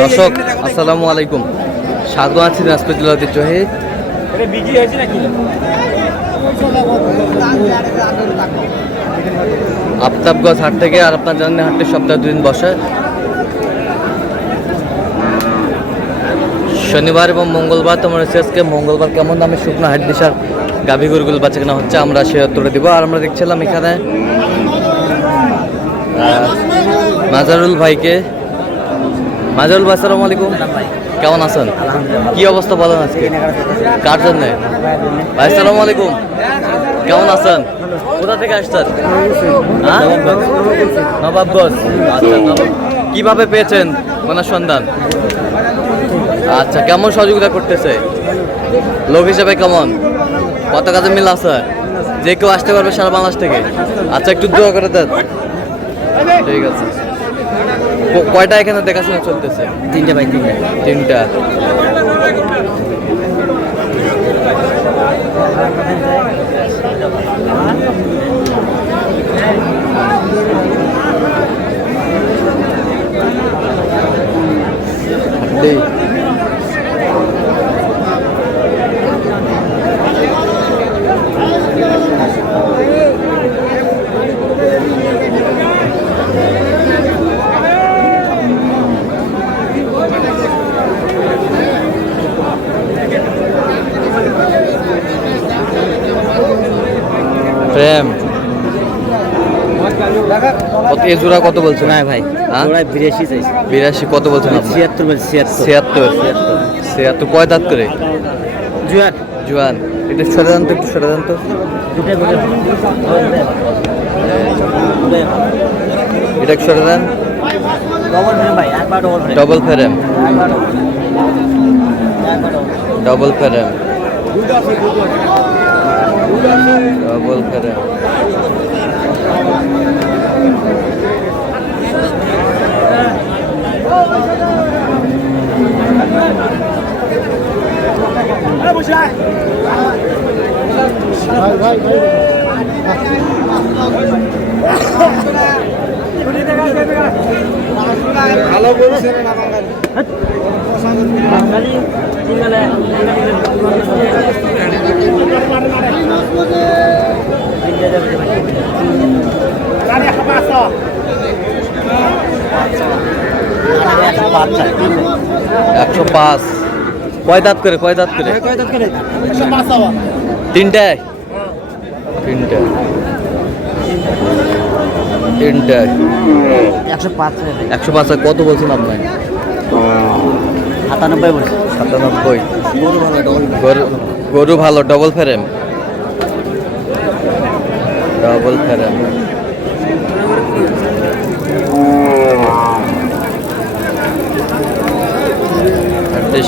দর্শক আসসালামু আলাইকুম, স্বাগত আছি দিনাজপুর জেলা ঐতিহ্যবাহী আফতাবগঞ্জ হাট থেকে। আর আপনার জানেন হাটটি সপ্তাহে 2 দিন বসে, শনিবার এবং মঙ্গলবার। তোমার আজকে মঙ্গলবার কেমন দামে শুকনো হাট দিশার গাভী গরুগুলো বাচ্চা কেনা হচ্ছে আমরা সে উত্তরে দিব। আর আমরা দেখছিলাম এখানে মাজারুল ভাইকে। মাজারুল ভাই আসসালামু আলাইকুম, কেমন আছেন? কি অবস্থা বলেন আজকে? কার জন্যে? ভাই আসসালামু আলাইকুম, কেমন আছেন? কোথা থেকে আসছেন? নবাবগঞ্জ। আচ্ছা, কিভাবে পেয়েছেন মানে সন্ধান? আচ্ছা, কেমন সহযোগিতা করতেছে? লোক হিসেবে কেমন? কত কাজে মিল আছে? যে কেউ আসতে পারবে সারা বাংলাদেশ থেকে? আচ্ছা, একটু দোয়া করে দেন। ঠিক আছে। কয়টা এখানে দেখাশোনা চলতেছে? 3টা ভাই, 3টা। প্রেম এই জোড়া কত বলছেন? না ভাই, ওরা 82 চাইছে। 82 কত বলছেন আপনি? 76 বলছে। 76 কয় দাঁত করে? জোয়ান। এটা সরে দেন তো, একটু সরে দেন তো। এটা একটু সরে দেন। Double frame. Double frame. ভালো বলছেন না বাঙালি। একশো 5। কয় দাঁত করে? 3টায়। 105। 105 কত বলছেন আপনি? 97 বলছে। 97। গরু ভালো, ডবল ফ্রেম।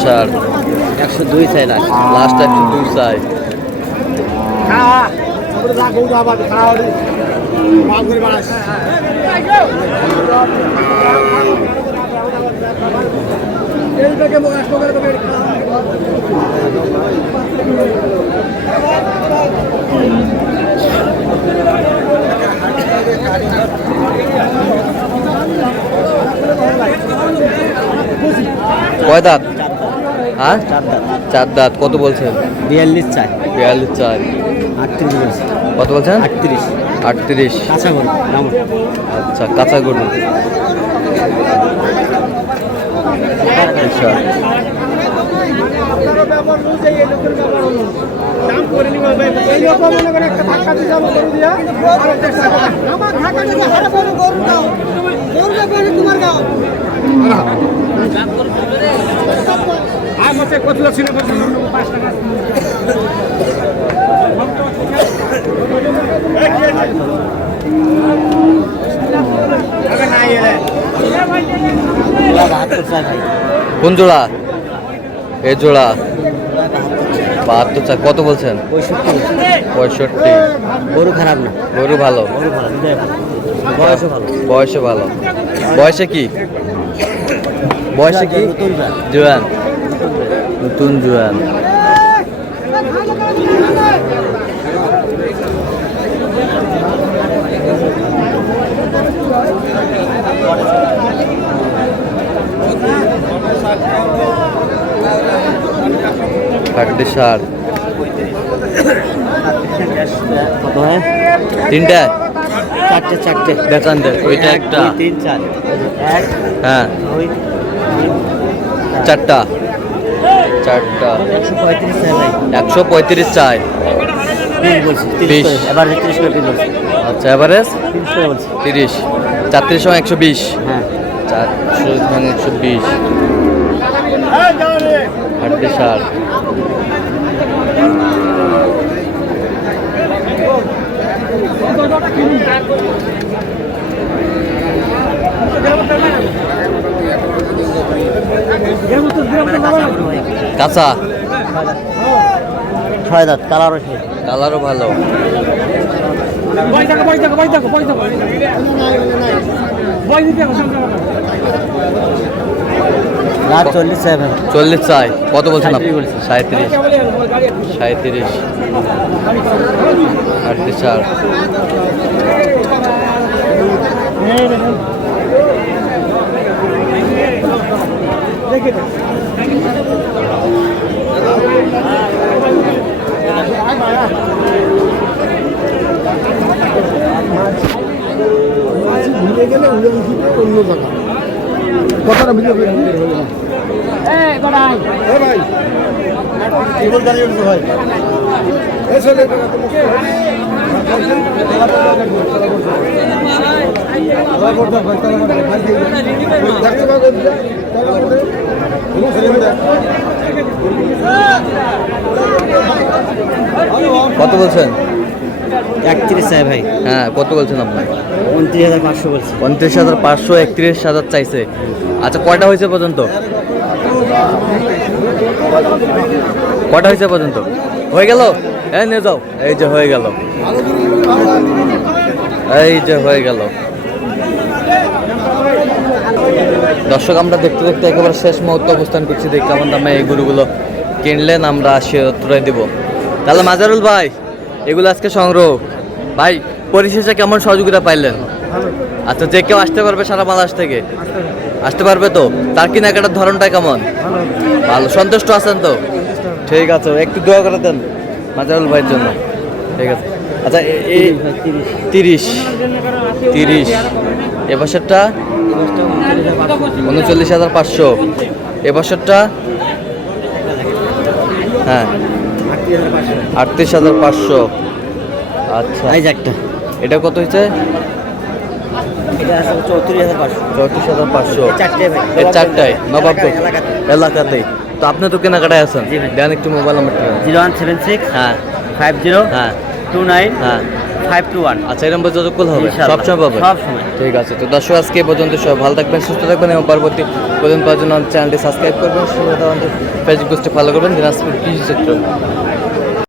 সার 102 চাই না, লাস্ট 102 চাই। কয় দাঁত? হ্যাঁ, 4 দাঁত। কত বলছেন? 42 চাই। 42 চাই। 38 বলছে। কত বলছেন? 38। কাঁচা গরু। আচ্ছা, কাঁচা গরু। কোন জোড়া? এই জোড়া 72 চাই। কত বলছেন? 65। গরু খারাপ না, গরু ভালো। বয়সে ভালো। বয়সে কি? জোয়ান। নতুন জোয়ান। হাড্ডি সার কত হয়? তিনটা চারটে চারটে। দেখান দেন ওইটা এক, একটা দুই, তিন, চার। এক, হ্যাঁ দুই, তিন, চারটা চারটা 135 চাই ভাই। 135 চাই। পিস বলছি 20 30 করে। এবার 30 করে পিস বলছি। আচ্ছা এভারেজ 30 করে বলছি। 30 34 সঙ্গে 120 হ্যাঁ 400 সঙ্গে 120 হাড্ডি সার কাঁচা 6 দাঁত কালারও সেই। কালারও ভালো। রাত 40 চাই ভাই। 40 চাই। কত বলছেন 37 আপনি? বলছি। 37 37 হাড্ডি সার ভুলে গেলে উড়ান থেকে অন্য জায়গা কথাটা বুঝে হবে ভাই কি বল দাঁড়িয়ে উঠছো ভাই এসে কত বলছেন? 31 চাই ভাই। হ্যাঁ কত বলছেন আপনি? 29,500 বলছি। 29,500 31,000 চাইছে। আচ্ছা কয়টা হয়েছে পর্যন্ত? কয়টা হয়েছে পর্যন্ত? হয়ে গেল? হ্যাঁ নিয়ে যাও। এই যে হয়ে গেল, এই যে হয়ে গেল। দর্শক আমরা দেখতে দেখতে একেবারে শেষ মুহূর্তে অবস্থান করছি। দেখি কেমন দামে এই গরুগুলো কিনলেন, আমরা তুলে দিব। তাহলে মাজারুল ভাই এগুলো আজকে সংগ্রহ ভাই, পরিশেষে কেমন সহযোগিতা পাইলেন? আচ্ছা যে কেউ আসতে পারবে সারা বাংলাদেশ থেকে? আসতে পারবে তো? তার কেনাকাটার ধরনটা কেমন? ভালো, সন্তুষ্ট আছেন তো? ঠিক আছে, একটু দোয়া করে দেন মাজারুল ভাইয়ের জন্য। ঠিক আছে। আচ্ছা এই 30 এ বছরটা 39,500, এ বছরটা হ্যাঁ 38,500। আচ্ছা এই যে একটা। এটা কত হয়েছে? এটা আছে 34,500। 34,500। চারটে ভাই। এর চারটায় নবাবগঞ্জ এলাকাতে। এলাকাতেই। তো আপনি তো কেনাকাটায় আছেন, জি ভাই। দেন একটু মোবাইল নাম্বারটা। 0176 হ্যাঁ 50 হ্যাঁ 29 হ্যাঁ 521। আচ্ছা এই নম্বর যোগাযোগ করলে হবে? ইনশাআল্লাহ। সবসময় পাবে? সবসময়। ঠিক আছে। তো দর্শক আজকে এ পর্যন্ত সবাই ভালো থাকবেন, সুস্থ থাকবেন এবং পরবর্তী প্রতিদিন পাওয়ার জন্য চ্যানেলটি সাবস্ক্রাইব করবেন, ফেসবুক পেজটি ফলো করবেন দিনাজপুর কৃষি চিত্র।